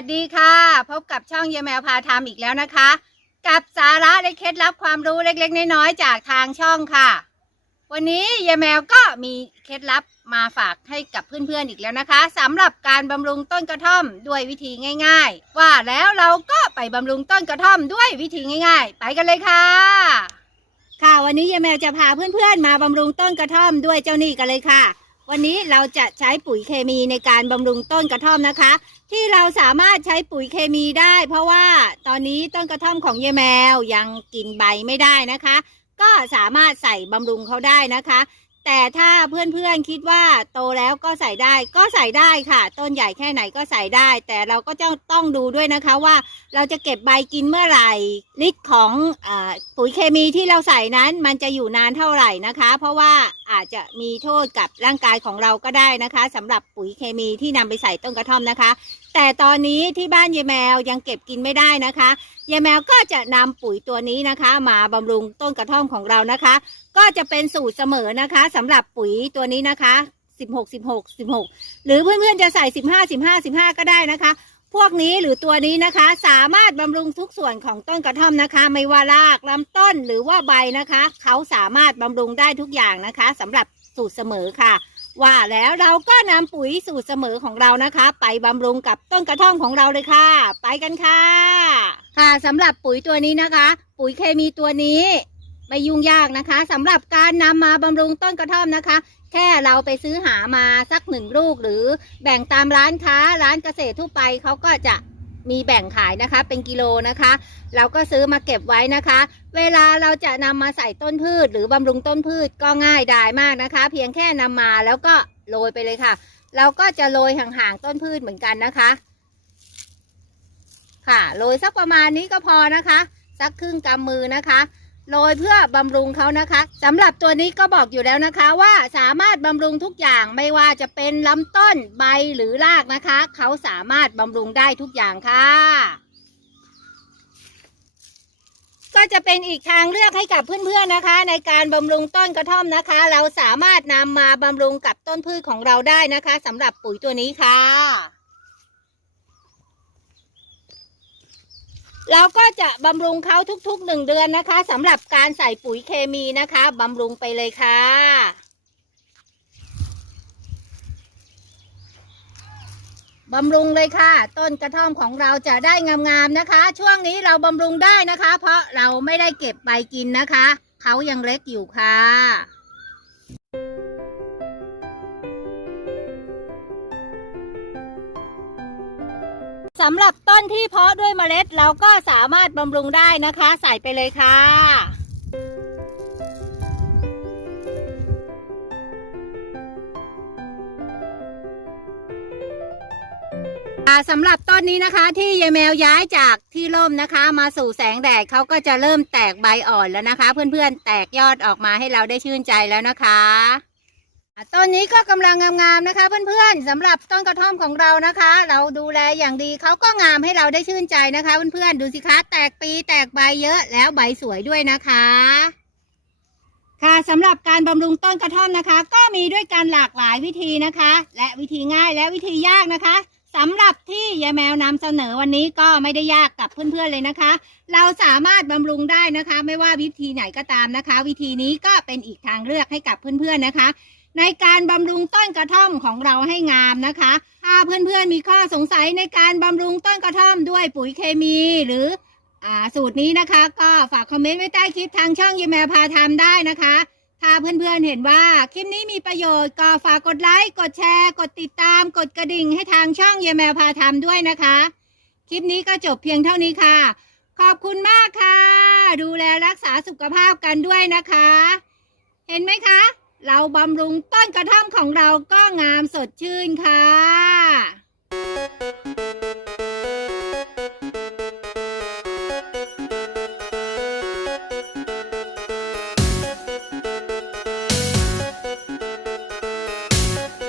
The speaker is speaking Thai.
วัสดีค่ะ พบกับช่องเยแมวพาทำอีกแล้วนะคะ กับสาระและเคล็ดลับความรู้เล็กๆน้อยๆจากทางช่องค่ะ วันนี้เยแมวก็มีเคล็ดลับมาฝากให้กับเพื่อนๆอีกแล้วนะคะสำหรับการบำรุงต้นกระท่อมด้วยวิธีง่าย ๆ ว่าแล้วเราก็ไปบำรุงต้นกระท่อมด้วยวิธีง่าย ๆ ไปกันเลยค่ะ ค่ะวันนี้เยายแมวจะพาเพื่อนๆมาบำรุงต้นกระท่อมด้วยเจ้านี่กันเลยค่ะ วันนี้เราจะใช้ปุ๋ยเคมีในการบำรุงต้นกระท่อมนะคะ ที่เราสามารถใช้ปุ๋ยเคมีได้ เพราะว่าตอนนี้ต้นกระท่อมของเยายแมวยังกินใบไม่ได้นะคะ ก็สามารถใส่บำรุงเขาได้นะคะ แต่ถ้าเพื่อนๆคิดว่าโตแล้วก็ใส่ได้ก็ใส่ได้ค่ะ ต้นใหญ่แค่ไหนก็ใส่ได้ แต่เราก็จะต้องดูด้วยนะคะว่าเราจะเก็บใบกินเมื่อไหร่ฤทธิ์ของอปุ๋ยเคมีที่เราใส่นั้น มันจะอยู่นานเท่าไหร่นะคะ เพราะว่าอาจจะมีโทษกับร่างกายของเราก็ได้นะคะสำหรับปุ๋ยเคมีที่นำไปใส่ต้นกระท่อมนะคะ แต่ตอนนี้ที่บ้านยายแมวยังเก็บกินไม่ได้นะคะยายแมวก็จะนำปุ๋ยตัวนี้นะคะ มาบำรุงต้นกระท่อมของเรานะคะ ก็จะเป็นสูตรเสมอนะคะสำหรับปุ๋ยตัวนี้นะคะ16 16 16หรือเพื่อนๆจะใส่15 15 15ก็ได้นะคะ พวกนี้หรือตัวนี้นะคะ สามารถบำรุงทุกส่วนของต้นกระท่อมนะคะ ไม่ว่ารากลำต้นหรือว่าใบนะคะ เขาสามารถบำรุงได้ทุกอย่างนะคะสำหรับสูตรเสมอค่ะ ว่าแล้วเราก็นำปุ๋ยสูตรเสมอของเรานะคะ ไปบำรุงกับต้นกระท่อมของเราเลยค่ะ ไปกันค่ะ ค่ะสำหรับปุ๋ยตัวนี้นะคะ ปุ๋ยเคมีตัวนี้ ไม่ยุ่งยากนะคะสำหรับการนำมาบำรุงต้นกระท่อมนะคะ แค่เราไปซื้อหามาสักหนึ่งลูก หรือแบ่งตามร้านค้าร้านเกษตรทั่วไปเขาก็จะมีแบ่งขายนะคะเป็นกิโลนะคะ เราก็ซื้อมาเก็บไว้นะคะ เวลาเราจะนำมาใส่ต้นพืช หรือบำรุงต้นพืชก็ง่ายดายมากนะคะ เพียงแค่นำมาแล้วก็โรยไปเลยค่ะ เราก็จะโรยห่างๆต้นพืชเหมือนกันนะคะ ค่ะโรยสักประมาณนี้ก็พอนะคะ สักครึ่งกำมือนะคะ โรยเพื่อบำรุงเขานะคะสำหรับตัวนี้ก็บอกอยู่แล้วนะคะว่าสามารถบำรุงทุกอย่างไม่ว่าจะเป็นลำต้นใบหรือรากนะคะ เขาสามารถบำรุงได้ทุกอย่างค่ะ ก็จะเป็นอีกทางเลือกให้กับเพื่อนๆนะคะ ในการบำรุงต้นกระท่อมนะคะ เราสามารถนำมาบำรุงกับต้นพืชของเราได้นะคะสำหรับปุ๋ยตัวนี้ค่ะ เราก็จะบำรุงเขาทุกๆหนึ่งเดือนนะคะสำหรับการใส่ปุ๋ยเคมีนะคะบำรุงไปเลยค่ะบำรุงเลยค่ะ ต้นกระท่อมของเราจะได้งามๆนะคะ ช่วงนี้เราบำรุงได้นะคะ เพราะเราไม่ได้เก็บใบกินนะคะ เขายังเล็กอยู่ค่ะ สำหรับต้นที่เพาะด้วยเมล็ดเราก็สามารถบำรุงได้นะคะ ใส่ไปเลยค่ะ สำหรับต้นนี้นะคะ ที่ยายแมวย้ายจากที่ร่มนะคะ มาสู่แสงแดดเขาก็จะเริ่มแตกใบอ่อนแล้วนะคะ เพื่อนๆแตกยอดออกมาให้เราได้ชื่นใจแล้วนะคะ นนี้ก็กำลังงามๆนะคะ เพื่อนๆสำหรับต้นกระท่อมของเรานะคะ เราดูแลอย่างดีเขาก็งามให้เราได้ชื่นใจนะคะ เพื่อนๆดูสิคะแตกปีแตกใบเยอะแล้วใบสวยด้วยนะคะ ค่ะสำหรับการบำรุงต้นกระท่อมนะคะ ก็มีด้วยกันหลากหลายวิธีนะคะ และวิธีง่ายและวิธียากนะคะสำหรับที่ยายแมวนำเสนอวันนี้ก็ไม่ได้ยากกับเพื่อนๆเลยนะคะ เราสามารถบำรุงได้นะคะ ไม่ว่าวิธีไหนก็ตามนะคะ วิธีนี้ก็เป็นอีกทางเลือกให้กับเพื่อนๆนะคะ ในการบำรุงต้นกระท่อมของเราให้งามนะคะ ถ้าเพื่อนๆมีข้อสงสัยในการบำรุงต้นกระท่อมด้วยปุ๋ยเคมีหรืออสูตรนี้นะคะ ก็ฝากคอมเมนต์ไว้ใต้คลิปทางช่องยีแมวพาทำได้นะคะ ถ้าเพื่อนๆเห็นว่าคลิปนี้มีประโยชน์ก็ฝากกดไลค์กดแชร์ กดติดตาม กดกระดิ่งให้ทางช่องยีแมวพาทำด้วยนะคะ คลิปนี้ก็จบเพียงเท่านี้ค่ะ ขอบคุณมากค่ะ ดูแลรักษาสุขภาพกันด้วยนะคะ เห็นไหมคะ เราบำรุงต้นกระท่อมของเราก็งามสดชื่นค่ะ